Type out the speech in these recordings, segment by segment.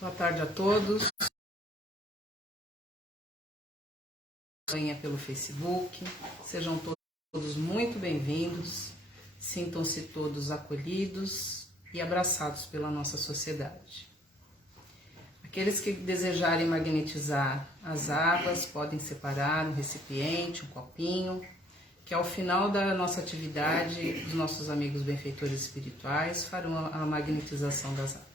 Boa tarde a todos. Venha pelo Facebook. Sejam todos muito bem-vindos. Sintam-se todos acolhidos e abraçados pela nossa sociedade. Aqueles que desejarem magnetizar as águas podem separar um recipiente, um copinho, que ao final da nossa atividade, os nossos amigos benfeitores espirituais farão a magnetização das águas.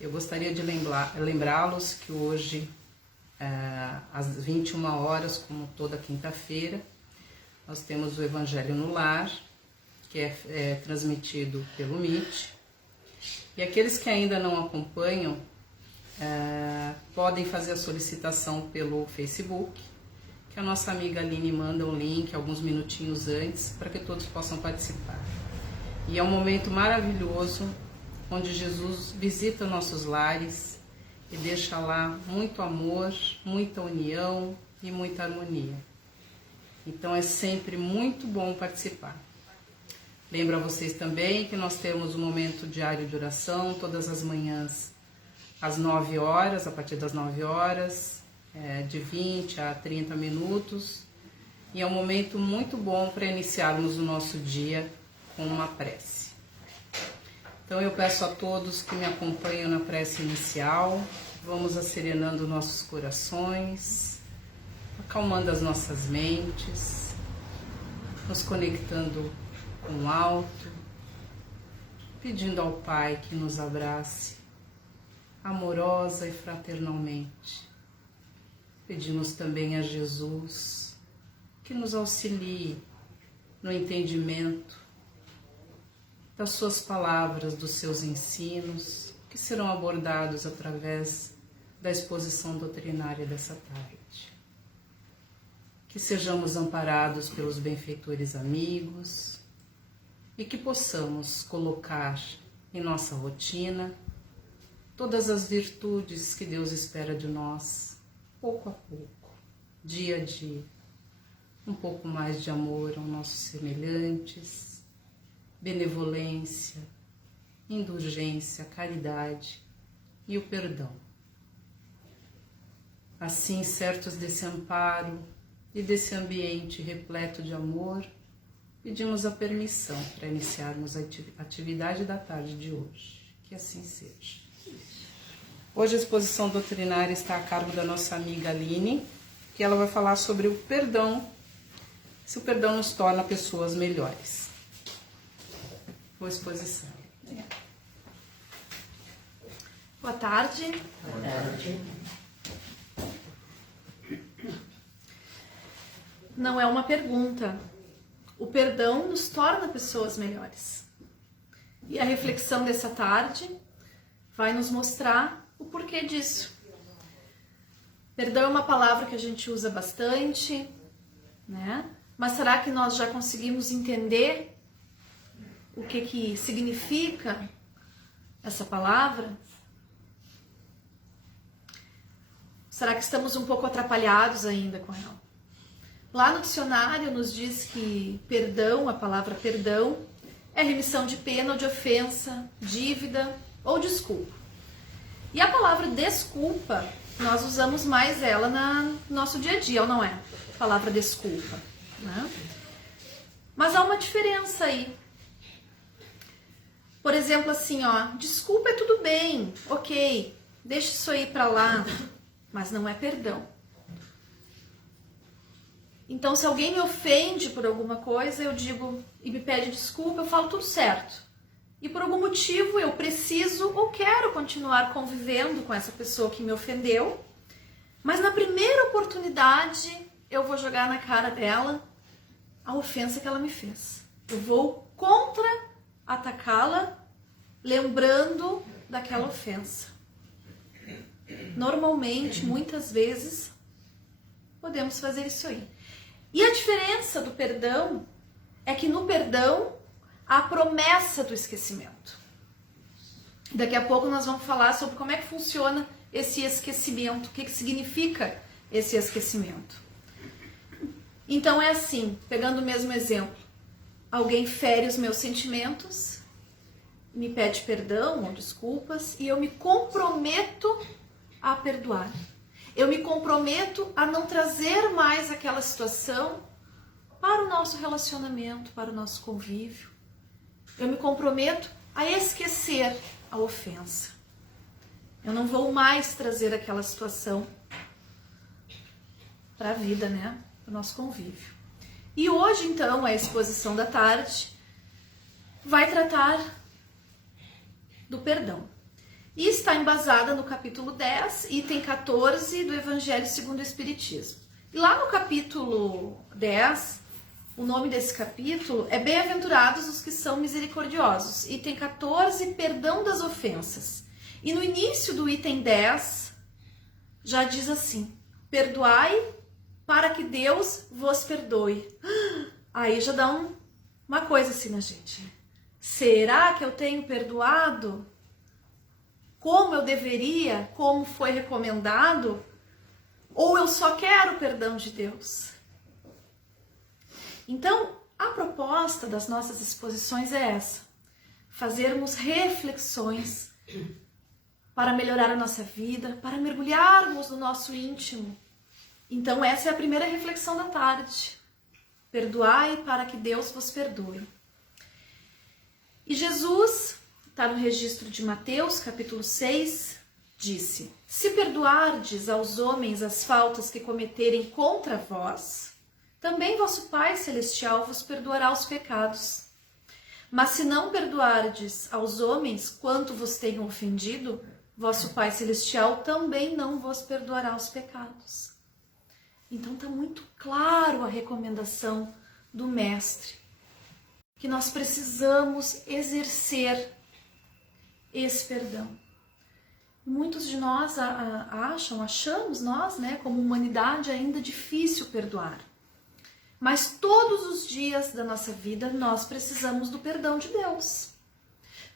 Eu gostaria de lembrá-los que hoje, às 21 horas, como toda quinta-feira, nós temos o Evangelho no Lar, que é transmitido pelo Meet. E aqueles que ainda não acompanham, podem fazer a solicitação pelo Facebook, que a nossa amiga Aline manda um link alguns minutinhos antes, para que todos possam participar. E é um momento maravilhoso, onde Jesus visita nossos lares e deixa lá muito amor, muita união e muita harmonia. Então é sempre muito bom participar. Lembro a vocês também que nós temos um momento diário de oração, todas as manhãs, às 9 horas, a partir das 9 horas, de 20 a 30 minutos. E é um momento muito bom para iniciarmos o nosso dia com uma prece. Então eu peço a todos que me acompanhem na prece inicial. Vamos acerenando nossos corações, acalmando as nossas mentes, nos conectando com o alto, pedindo ao Pai que nos abrace amorosa e fraternalmente. Pedimos também a Jesus que nos auxilie no entendimento das suas palavras, dos seus ensinos, que serão abordados através da exposição doutrinária dessa tarde. Que sejamos amparados pelos benfeitores amigos e que possamos colocar em nossa rotina todas as virtudes que Deus espera de nós, pouco a pouco, dia a dia. Um pouco mais de amor aos nossos semelhantes, benevolência, indulgência, caridade e o perdão. Assim, certos desse amparo e desse ambiente repleto de amor, pedimos a permissão para iniciarmos a atividade da tarde de hoje. Que assim seja. Hoje a exposição doutrinária está a cargo da nossa amiga Aline, que ela vai falar sobre o perdão, se o perdão nos torna pessoas melhores. Boa exposição. Boa tarde. Boa tarde. Não é uma pergunta. O perdão nos torna pessoas melhores. E a reflexão dessa tarde vai nos mostrar o porquê disso. Perdão é uma palavra que a gente usa bastante, né? Mas será que nós já conseguimos entender o que significa essa palavra? Será que estamos um pouco atrapalhados ainda com ela? Lá no dicionário nos diz que perdão, a palavra perdão, é remissão de pena ou de ofensa, dívida ou desculpa. E a palavra desculpa, nós usamos mais ela no nosso dia a dia, ou não é? A palavra desculpa, né? Mas há uma diferença aí. Por exemplo, assim, ó, desculpa é tudo bem, ok, deixa isso aí pra lá, mas não é perdão. Então, se alguém me ofende por alguma coisa, eu digo e me pede desculpa, eu falo tudo certo. E por algum motivo eu preciso ou quero continuar convivendo com essa pessoa que me ofendeu, mas na primeira oportunidade eu vou jogar na cara dela a ofensa que ela me fez. Eu vou contra-atacá-la lembrando daquela ofensa. Normalmente, muitas vezes, podemos fazer isso aí. E a diferença do perdão é que no perdão há a promessa do esquecimento. Daqui a pouco nós vamos falar sobre como é que funciona esse esquecimento, o que significa esse esquecimento. Então é assim, pegando o mesmo exemplo, alguém fere os meus sentimentos me pede perdão ou desculpas e eu me comprometo a perdoar. Eu me comprometo a não trazer mais aquela situação para o nosso relacionamento, para o nosso convívio. Eu me comprometo a esquecer a ofensa. Eu não vou mais trazer aquela situação para a vida, né? Para o nosso convívio. E hoje, então, a exposição da tarde vai tratar do perdão. E está embasada no capítulo 10, item 14 do Evangelho segundo o Espiritismo. E lá no capítulo 10, o nome desse capítulo é Bem-aventurados os que são misericordiosos. Item 14, perdão das ofensas. E no início do item 10, já diz assim: perdoai para que Deus vos perdoe. Aí já dá uma coisa assim na gente. Será que eu tenho perdoado como eu deveria, como foi recomendado? Ou eu só quero o perdão de Deus? Então, a proposta das nossas exposições é essa: fazermos reflexões para melhorar a nossa vida, para mergulharmos no nosso íntimo. Então, essa é a primeira reflexão da tarde. Perdoai para que Deus vos perdoe. E Jesus, está no registro de Mateus, capítulo 6, disse: se perdoardes aos homens as faltas que cometerem contra vós, também vosso Pai Celestial vos perdoará os pecados. Mas se não perdoardes aos homens quanto vos tenham ofendido, vosso Pai Celestial também não vos perdoará os pecados. Então está muito claro a recomendação do Mestre, que nós precisamos exercer esse perdão. Muitos de nós achamos nós, né, como humanidade, ainda difícil perdoar. Mas todos os dias da nossa vida nós precisamos do perdão de Deus.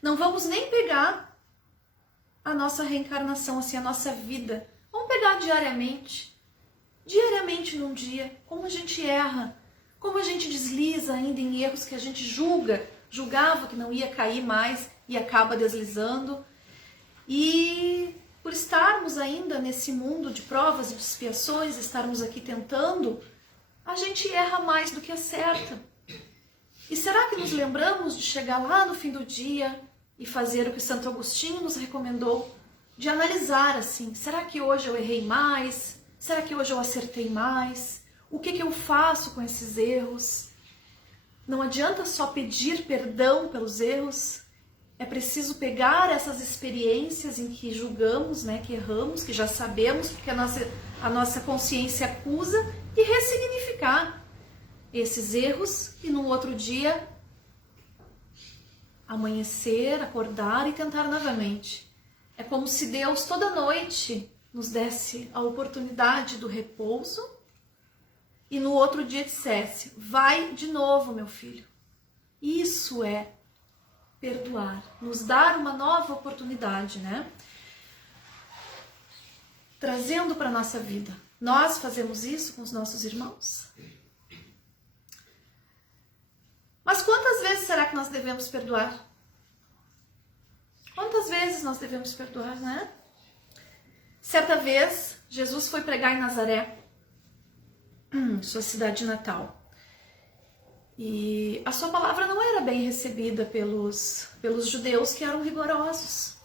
Não vamos nem pegar a nossa reencarnação, assim, a nossa vida. Vamos pegar diariamente. Diariamente num dia, como a gente erra, como a gente desliza ainda em erros que a gente julgava que não ia cair mais e acaba deslizando. E por estarmos ainda nesse mundo de provas e de expiações, estarmos aqui tentando, a gente erra mais do que acerta. E será que nos lembramos de chegar lá no fim do dia e fazer o que Santo Agostinho nos recomendou? De analisar assim, será que hoje eu errei mais? Será que hoje eu acertei mais? O que eu faço com esses erros? Não adianta só pedir perdão pelos erros. É preciso pegar essas experiências em que julgamos, né, que erramos, que já sabemos, porque a nossa consciência acusa, e ressignificar esses erros e no outro dia amanhecer, acordar e tentar novamente. É como se Deus toda noite nos desse a oportunidade do repouso e no outro dia dissesse: vai de novo, meu filho. Isso é perdoar, nos dar uma nova oportunidade, né? Trazendo para a nossa vida. Nós fazemos isso com os nossos irmãos? Mas quantas vezes será que nós devemos perdoar? Quantas vezes nós devemos perdoar, né? Certa vez, Jesus foi pregar em Nazaré, sua cidade natal. E a sua palavra não era bem recebida pelos judeus, que eram rigorosos.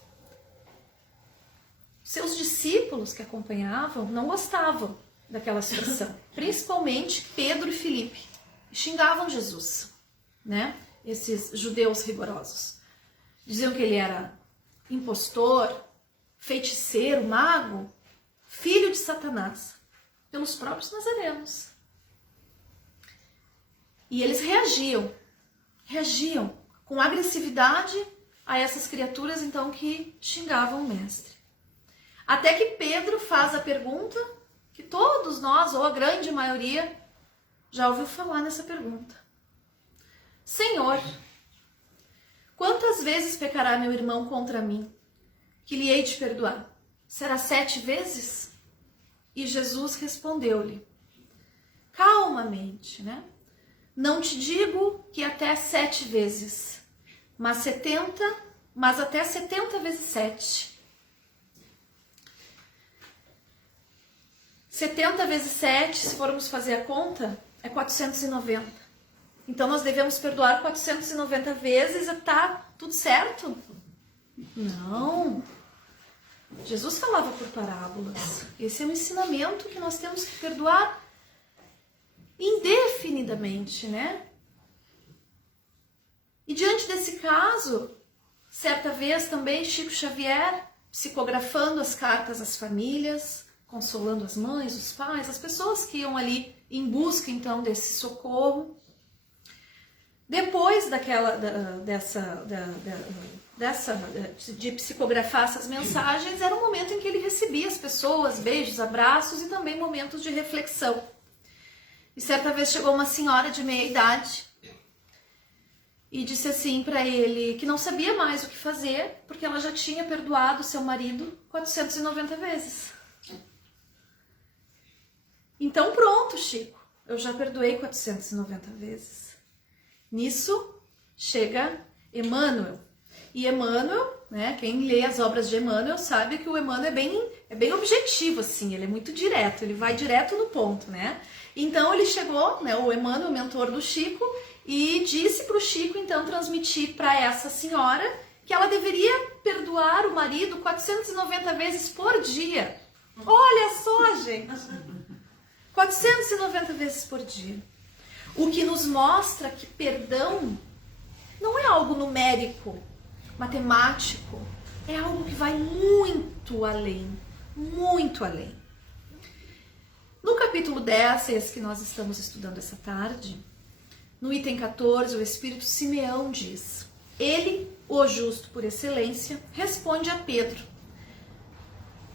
Seus discípulos que acompanhavam não gostavam daquela situação, principalmente Pedro e Filipe, xingavam Jesus, né? Esses judeus rigorosos. Diziam que ele era impostor, feiticeiro, mago, filho de Satanás, pelos próprios nazarenos. E eles reagiam com agressividade a essas criaturas, então, que xingavam o mestre. Até que Pedro faz a pergunta que todos nós, ou a grande maioria, já ouviu falar nessa pergunta. Senhor, quantas vezes pecará meu irmão contra mim, que lhe hei de perdoar? Será 7 vezes? E Jesus respondeu-lhe, calmamente, né? Não te digo que até 7 vezes, mas 70 mas até 70 vezes 7. 70 vezes 7, se formos fazer a conta, é 490. Então nós devemos perdoar 490 vezes e tá tudo certo? Não. Jesus falava por parábolas. Esse é um ensinamento que nós temos que perdoar indefinidamente, né? E diante desse caso, certa vez também Chico Xavier, psicografando as cartas às famílias, consolando as mães, os pais, as pessoas que iam ali em busca então desse socorro. Depois de psicografar essas mensagens, era um momento em que ele recebia as pessoas, beijos, abraços e também momentos de reflexão. E certa vez chegou uma senhora de meia idade e disse assim para ele que não sabia mais o que fazer, porque ela já tinha perdoado seu marido 490 vezes. Então pronto, Chico, eu já perdoei 490 vezes. Nisso chega Emmanuel. E Emmanuel, né, quem lê as obras de Emmanuel sabe que o Emmanuel é bem objetivo, assim, ele é muito direto, ele vai direto no ponto, né? Então ele chegou, né, o Emmanuel, mentor do Chico, e disse para o Chico, então, transmitir para essa senhora que ela deveria perdoar o marido 490 vezes por dia. Olha só, gente! 490 vezes por dia. O que nos mostra que perdão não é algo numérico, matemático, é algo que vai muito além, muito além. No capítulo 10, esse que nós estamos estudando essa tarde, no item 14, o Espírito Simeão diz: ele, o justo por excelência, responde a Pedro: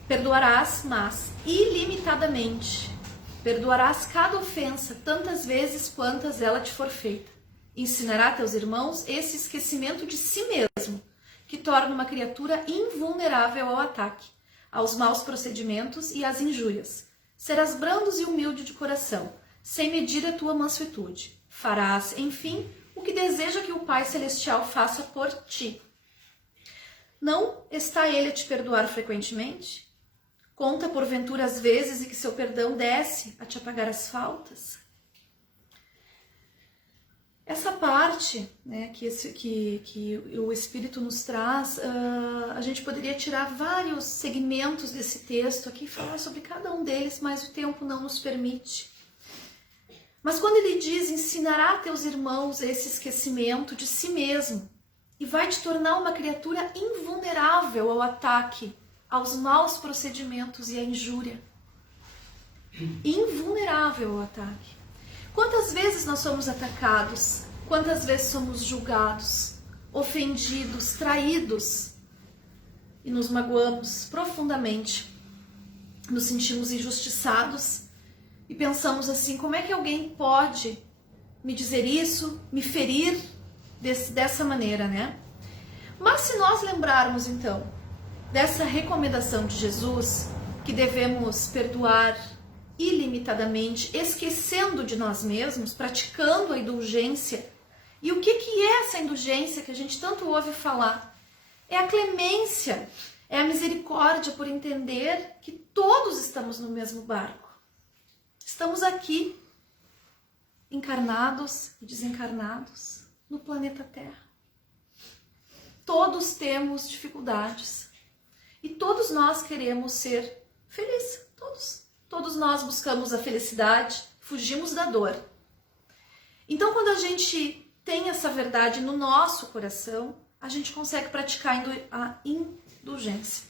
perdoarás, mas ilimitadamente. Perdoarás cada ofensa, tantas vezes quantas ela te for feita. Ensinará a teus irmãos esse esquecimento de si mesmo, que torna uma criatura invulnerável ao ataque, aos maus procedimentos e às injúrias. Serás brandos e humilde de coração, sem medir a tua mansuetude. Farás, enfim, o que deseja que o Pai Celestial faça por ti. Não está ele a te perdoar frequentemente? Conta porventura as vezes em que seu perdão desce a te apagar as faltas? Essa parte, né, que o Espírito nos traz, a gente poderia tirar vários segmentos desse texto aqui e falar sobre cada um deles, mas o tempo não nos permite. Mas quando ele diz: ensinará a teus irmãos esse esquecimento de si mesmo e vai te tornar uma criatura invulnerável ao ataque, aos maus procedimentos e à injúria. Invulnerável ao ataque. Quantas vezes nós somos atacados? Quantas vezes somos julgados, ofendidos, traídos e nos magoamos profundamente? Nos sentimos injustiçados e pensamos assim: como é que alguém pode me dizer isso, me ferir dessa maneira, né? Mas se nós lembrarmos então dessa recomendação de Jesus, que devemos perdoar ilimitadamente, esquecendo de nós mesmos, praticando a indulgência. E o que é essa indulgência que a gente tanto ouve falar? É a clemência, é a misericórdia por entender que todos estamos no mesmo barco. Estamos aqui, encarnados e desencarnados, no planeta Terra. Todos temos dificuldades. E todos nós queremos ser felizes, todos. Todos nós buscamos a felicidade, fugimos da dor. Então, quando a gente tem essa verdade no nosso coração, a gente consegue praticar a indulgência.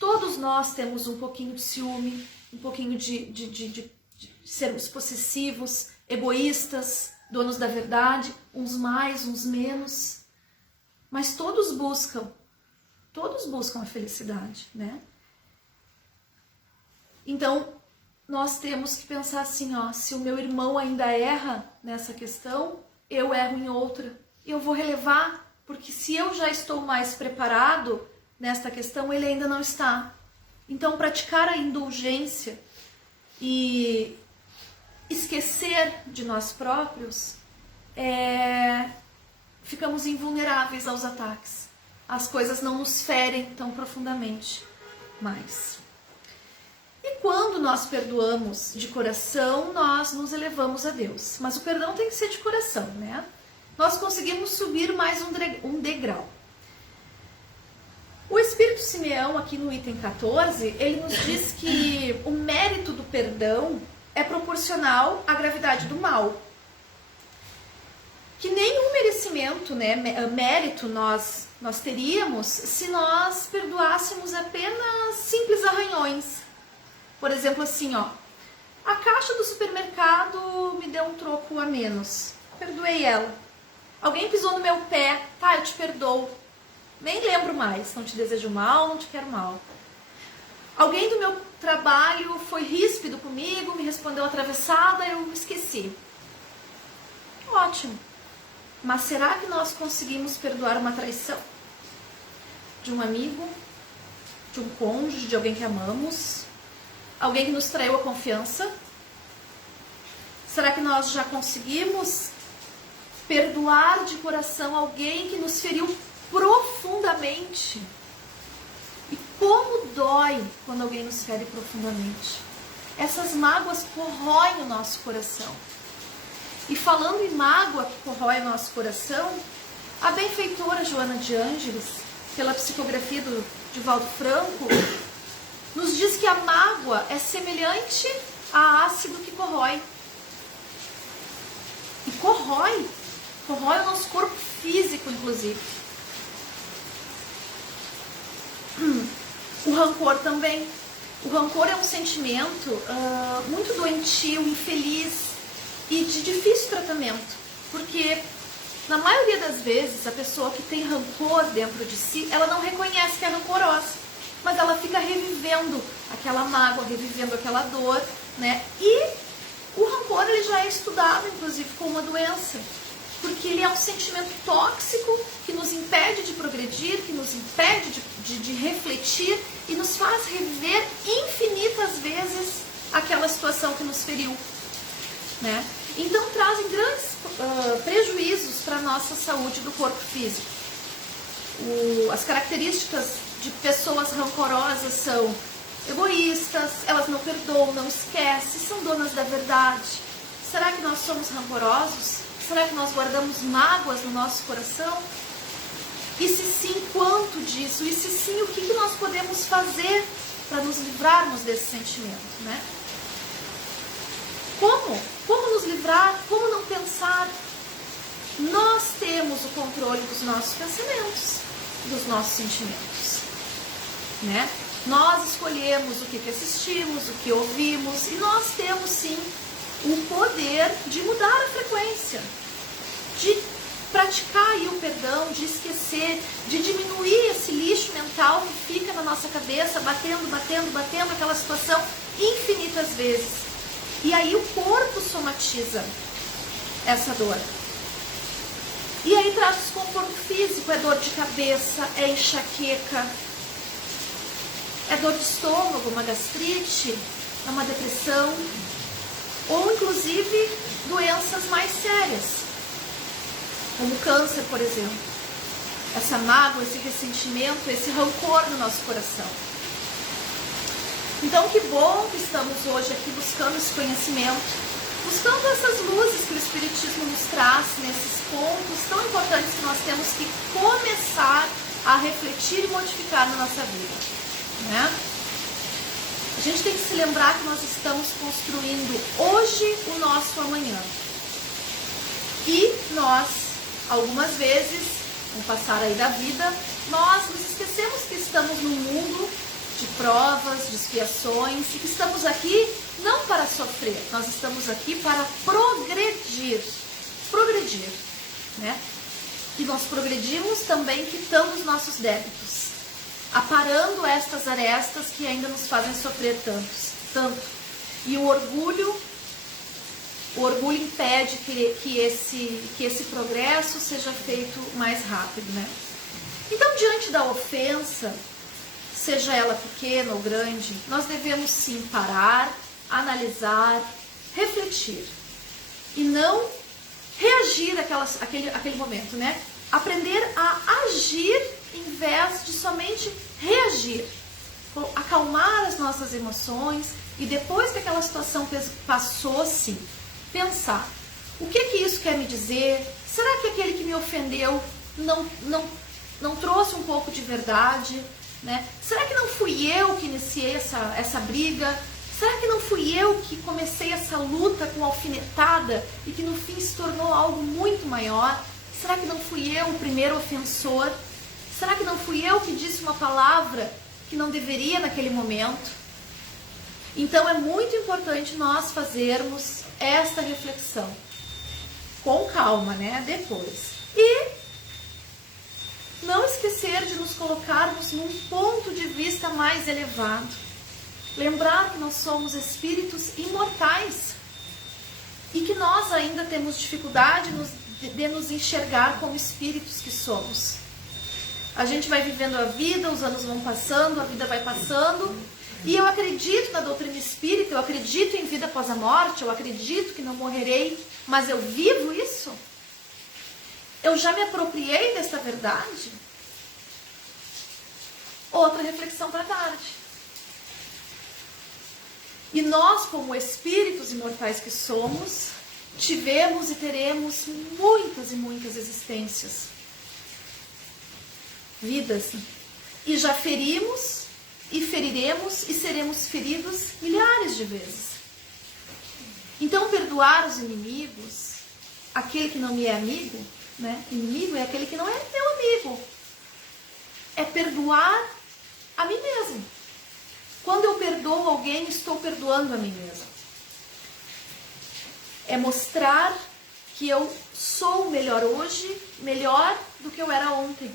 Todos nós temos um pouquinho de ciúme, um pouquinho de sermos possessivos, egoístas, donos da verdade, uns mais, uns menos. Mas todos buscam a felicidade, né? Então, nós temos que pensar assim, ó, se o meu irmão ainda erra nessa questão, eu erro em outra. Eu vou relevar, porque se eu já estou mais preparado nesta questão, ele ainda não está. Então, praticar a indulgência e esquecer de nós próprios, ficamos invulneráveis aos ataques, as coisas não nos ferem tão profundamente mais. E quando nós perdoamos de coração, nós nos elevamos a Deus. Mas o perdão tem que ser de coração, né? Nós conseguimos subir mais um degrau. O Espírito Simeão, aqui no item 14, ele nos diz que o mérito do perdão é proporcional à gravidade do mal. Que nenhum merecimento, né, mérito nós teríamos se nós perdoássemos apenas simples arranhões. Por exemplo, assim, ó, a caixa do supermercado me deu um troco a menos, perdoei ela. Alguém pisou no meu pé, tá, eu te perdoo. Nem lembro mais, não te desejo mal, não te quero mal. Alguém do meu trabalho foi ríspido comigo, me respondeu atravessada, eu esqueci. Ótimo. Mas será que nós conseguimos perdoar uma traição? De um amigo, de um cônjuge, de alguém que amamos? Alguém que nos traiu a confiança? Será que nós já conseguimos perdoar de coração alguém que nos feriu profundamente? E como dói quando alguém nos fere profundamente. Essas mágoas corroem o nosso coração. E falando em mágoa que corrói o nosso coração, a benfeitora Joana de Ângeles, pela psicografia do Divaldo Franco, nos diz que a mágoa é semelhante a ácido que corrói. E corrói o nosso corpo físico, inclusive. O rancor também. O rancor é um sentimento muito doentio, infeliz e de difícil tratamento. Porque, na maioria das vezes, a pessoa que tem rancor dentro de si, ela não reconhece que é rancorosa. Mas ela fica revivendo aquela mágoa, revivendo aquela dor, né? E o rancor ele já é estudado, inclusive, como uma doença. Porque ele é um sentimento tóxico que nos impede de progredir, que nos impede de refletir e nos faz reviver infinitas vezes aquela situação que nos feriu, né? Então trazem grandes prejuízos para a nossa saúde do corpo físico. As características de pessoas rancorosas são egoístas, elas não perdoam, não esquecem, são donas da verdade. Será que nós somos rancorosos? Será que nós guardamos mágoas no nosso coração? E se sim, quanto disso? E se sim, o que nós podemos fazer para nos livrarmos desse sentimento, né? Como nos livrar? Como não pensar? Nós temos o controle dos nossos pensamentos, dos nossos sentimentos, né? Nós escolhemos o que assistimos, o que ouvimos, e nós temos sim o poder de mudar a frequência, de praticar aí o perdão, de esquecer, de diminuir esse lixo mental que fica na nossa cabeça, batendo aquela situação infinitas vezes. E aí o corpo somatiza essa dor. E aí traz desconforto físico, é dor de cabeça, é enxaqueca, é dor de estômago, uma gastrite, é uma depressão, ou inclusive doenças mais sérias, como câncer, por exemplo. Essa mágoa, esse ressentimento, esse rancor no nosso coração. Então, que bom que estamos hoje aqui buscando esse conhecimento, buscando essas luzes que o Espiritismo nos traz nesses pontos tão importantes que nós temos que começar a refletir e modificar na nossa vida, né? A gente tem que se lembrar que nós estamos construindo hoje o nosso amanhã. E nós, algumas vezes, no passar aí da vida, nós nos esquecemos que estamos num mundo de provas, de expiações, e que estamos aqui não para sofrer, nós estamos aqui para progredir, né? E nós progredimos também quitando os nossos débitos, aparando estas arestas que ainda nos fazem sofrer tanto. E o orgulho impede que esse progresso seja feito mais rápido, né? Então, diante da ofensa, seja ela pequena ou grande, nós devemos sim parar, analisar, refletir e não reagir àquele momento, né? Aprender a agir em vez de somente reagir, acalmar as nossas emoções e depois que aquela situação passou, sim, pensar, o que isso quer me dizer? Será que aquele que me ofendeu não trouxe um pouco de verdade? Né? Será que não fui eu que iniciei essa briga? Será que não fui eu que comecei essa luta com alfinetada e que no fim se tornou algo muito maior? Será que não fui eu o primeiro ofensor? Será que não fui eu que disse uma palavra que não deveria naquele momento? Então é muito importante nós fazermos esta reflexão. Com calma, né? Depois. E não esquecer de nos colocarmos num ponto de vista mais elevado. Lembrar que nós somos espíritos imortais e que nós ainda temos dificuldade de nos enxergar como espíritos que somos. A gente vai vivendo a vida, os anos vão passando, a vida vai passando, e eu acredito na doutrina espírita, eu acredito em vida após a morte, eu acredito que não morrerei, mas eu vivo isso? Eu já me apropriei desta verdade? Outra reflexão para tarde. E nós, como espíritos imortais que somos, tivemos e teremos muitas e muitas existências, vidas, e já ferimos, e feriremos, e seremos feridos milhares de vezes. Então, perdoar os inimigos, aquele que não me é amigo, né? Inimigo é aquele que não é meu amigo, é perdoar a mim mesmo. Quando eu perdoo alguém, estou perdoando a mim mesma. É mostrar que eu sou melhor hoje, melhor do que eu era ontem.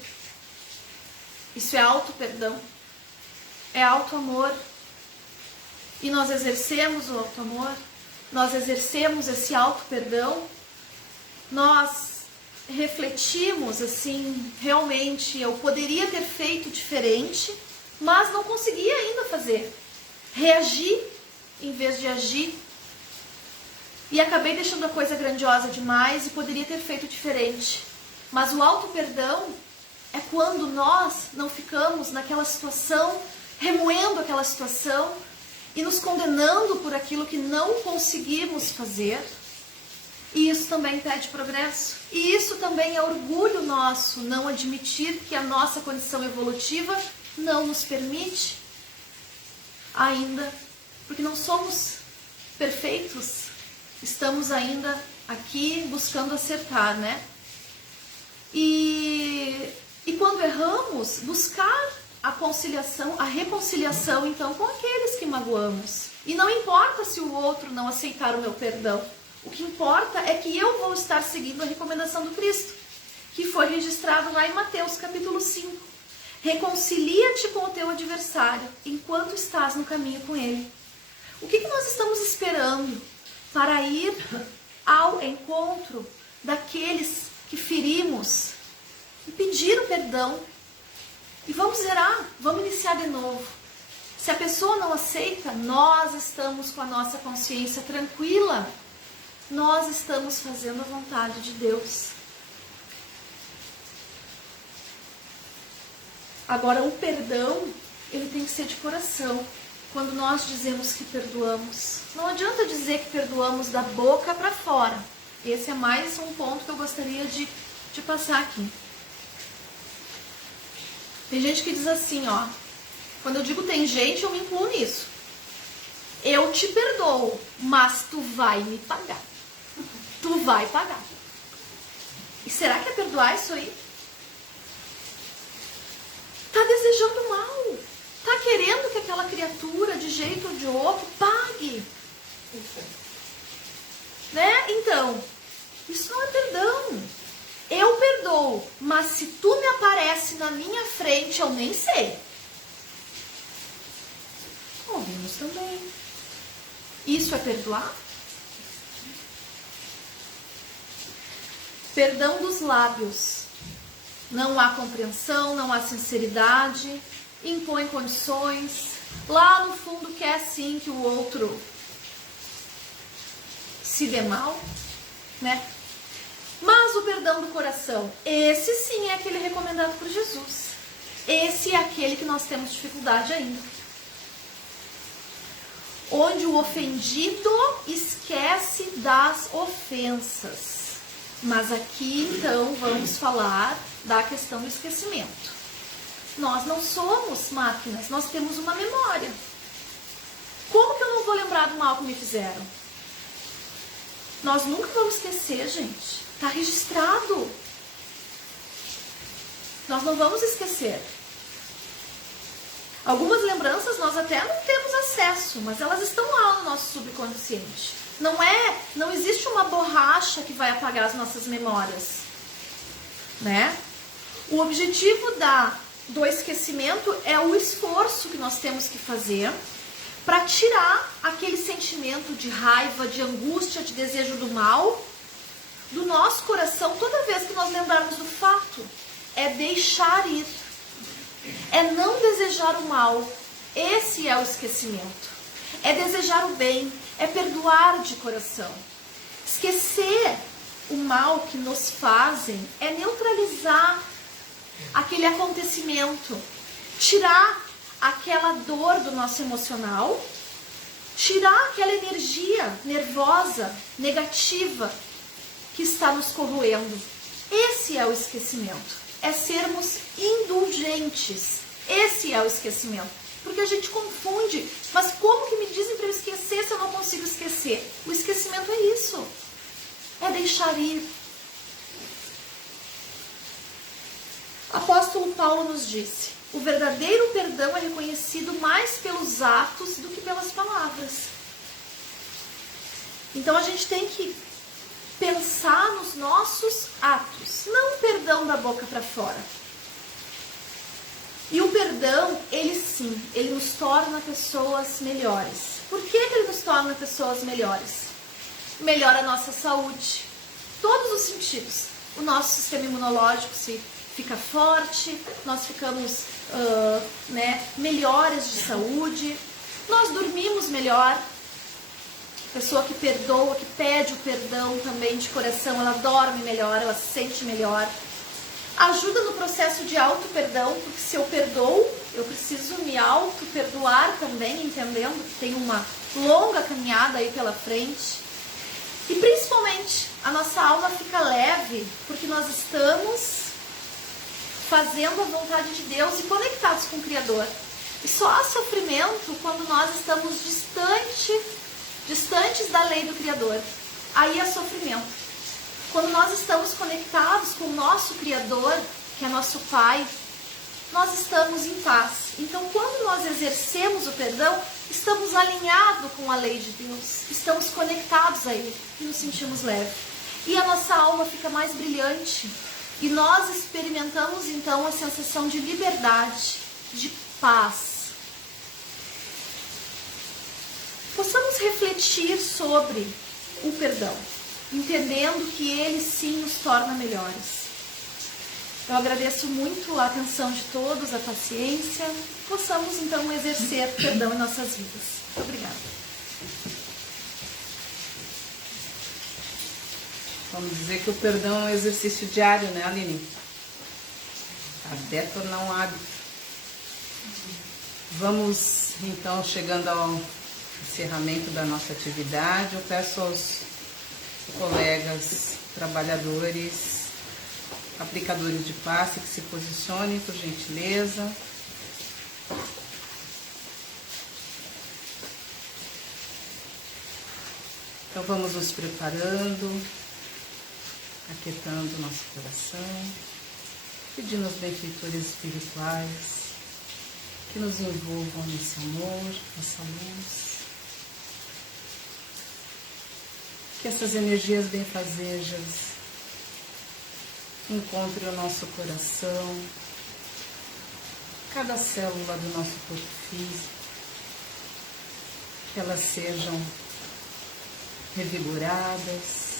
Isso é auto-perdão, é auto-amor. E nós exercemos o auto-amor, nós exercemos esse auto-perdão, nós refletimos assim, realmente eu poderia ter feito diferente, mas não consegui ainda fazer. Reagi em vez de agir. E acabei deixando a coisa grandiosa demais e poderia ter feito diferente. Mas o auto-perdão é quando nós não ficamos naquela situação, remoendo aquela situação e nos condenando por aquilo que não conseguimos fazer. E isso também pede progresso. E isso também é orgulho nosso, não admitir que a nossa condição evolutiva não nos permite ainda, porque não somos perfeitos, estamos ainda aqui buscando acertar, né? E quando erramos, buscar a conciliação, a reconciliação, então, com aqueles que magoamos. E não importa se o outro não aceitar o meu perdão, o que importa é que eu vou estar seguindo a recomendação do Cristo, que foi registrado lá em Mateus capítulo 5. Reconcilia-te com o teu adversário enquanto estás no caminho com ele. O que nós estamos esperando para ir ao encontro daqueles que ferimos e pedir o perdão? E vamos zerar, vamos iniciar de novo. Se a pessoa não aceita, nós estamos com a nossa consciência tranquila. Nós estamos fazendo a vontade de Deus. Agora, o perdão, ele tem que ser de coração. Quando nós dizemos que perdoamos, não adianta dizer que perdoamos da boca para fora. Esse é mais um ponto que eu gostaria de passar aqui. Tem gente que diz assim, ó, quando eu digo tem gente, eu me incluo nisso. Eu te perdoo, mas tu vai me pagar. Tu vai pagar. E será que é perdoar isso aí? Está desejando mal, está querendo que aquela criatura, de jeito ou de outro, pague. Né? Então, isso não é perdão. Eu perdoo, mas se tu me aparece na minha frente, eu nem sei. Ouvimos também. Isso é perdoar? Perdão dos lábios. Não há compreensão, não há sinceridade, impõe condições. Lá no fundo quer sim que o outro se dê mal, né? Mas o perdão do coração, esse sim é aquele recomendado por Jesus. Esse é aquele que nós temos dificuldade ainda. Onde o ofendido esquece das ofensas. Mas aqui, então, vamos falar da questão do esquecimento. Nós não somos máquinas, nós temos uma memória. Como que eu não vou lembrar do mal que me fizeram? Nós nunca vamos esquecer, gente. Está registrado. Nós não vamos esquecer. Algumas lembranças nós até não temos acesso, mas elas estão lá no nosso subconsciente. Não existe uma borracha que vai apagar as nossas memórias, né? O objetivo do esquecimento é o esforço que nós temos que fazer para tirar aquele sentimento de raiva, de angústia, de desejo do mal do nosso coração toda vez que nós lembrarmos do fato. É deixar ir. É não desejar o mal. Esse é o esquecimento. É desejar o bem. É perdoar de coração. Esquecer o mal que nos fazem é neutralizar aquele acontecimento. Tirar aquela dor do nosso emocional. Tirar aquela energia nervosa, negativa que está nos corroendo. Esse é o esquecimento. É sermos indulgentes. Esse é o esquecimento. Porque a gente confunde. Mas como que me dizem para eu esquecer se eu não consigo esquecer? O esquecimento é isso. É deixar ir. Apóstolo Paulo nos disse: o verdadeiro perdão é reconhecido mais pelos atos do que pelas palavras. Então a gente tem que pensar nos nossos atos, não o perdão da boca para fora. E o perdão, ele sim, ele nos torna pessoas melhores. Por que ele nos torna pessoas melhores? Melhora a nossa saúde, todos os sentidos. O nosso sistema imunológico fica forte, nós ficamos melhores de saúde, nós dormimos melhor. A pessoa que perdoa, que pede o perdão também de coração, ela dorme melhor, ela se sente melhor. Ajuda no processo de auto-perdão, porque se eu perdoo, eu preciso me auto-perdoar também, entendendo que tem uma longa caminhada aí pela frente. E principalmente, a nossa alma fica leve, porque nós estamos fazendo a vontade de Deus e conectados com o Criador. E só há sofrimento quando nós estamos distantes da lei do Criador. Aí é sofrimento. Quando nós estamos conectados com o nosso Criador, que é nosso Pai, nós estamos em paz. Então, quando nós exercemos o perdão, estamos alinhados com a lei de Deus, estamos conectados a Ele e nos sentimos leves. E a nossa alma fica mais brilhante. E nós experimentamos, então, a sensação de liberdade, de paz. Possamos refletir sobre o perdão, entendendo que ele sim nos torna melhores. Eu agradeço muito a atenção de todos, a paciência. Possamos então exercer perdão em nossas vidas. Muito obrigada. Vamos dizer que o perdão é um exercício diário, né, Aline? Até tornar um hábito. Vamos então chegando ao encerramento da nossa atividade. Eu peço aos colegas trabalhadores, aplicadores de passe, que se posicionem, por gentileza. Então vamos nos preparando, aquietando nosso coração, pedindo aos benfeitores espirituais que nos envolvam nesse amor, nessa luz. Que essas energias benfazejas encontrem o nosso coração, cada célula do nosso corpo físico, que elas sejam revigoradas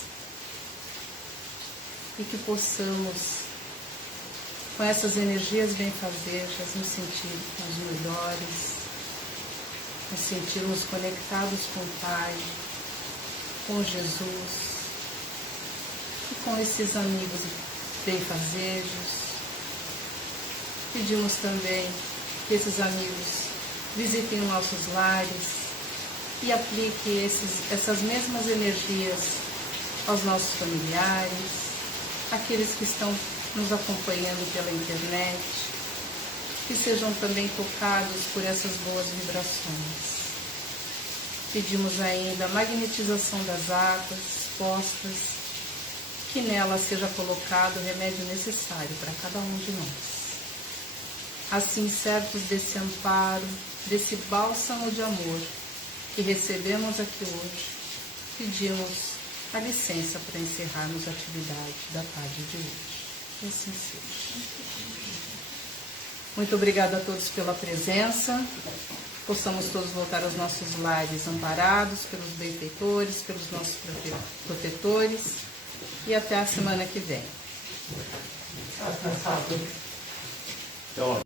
e que possamos, com essas energias benfazejas, nos sentir as melhores, nos sentirmos conectados com o Pai, com Jesus e com esses amigos benfazejos, Pedimos também que esses amigos visitem nossos lares e apliquem essas mesmas energias aos nossos familiares, aqueles que estão nos acompanhando pela internet, que sejam também tocados por essas boas vibrações. Pedimos ainda a magnetização das águas expostas, que nela seja colocado o remédio necessário para cada um de nós. Assim, certos desse amparo, desse bálsamo de amor que recebemos aqui hoje, pedimos a licença para encerrarmos a atividade da tarde de hoje. Que assim seja. Muito obrigada a todos pela presença. Possamos todos voltar aos nossos lares amparados pelos benfeitores, pelos nossos protetores. E até a semana que vem.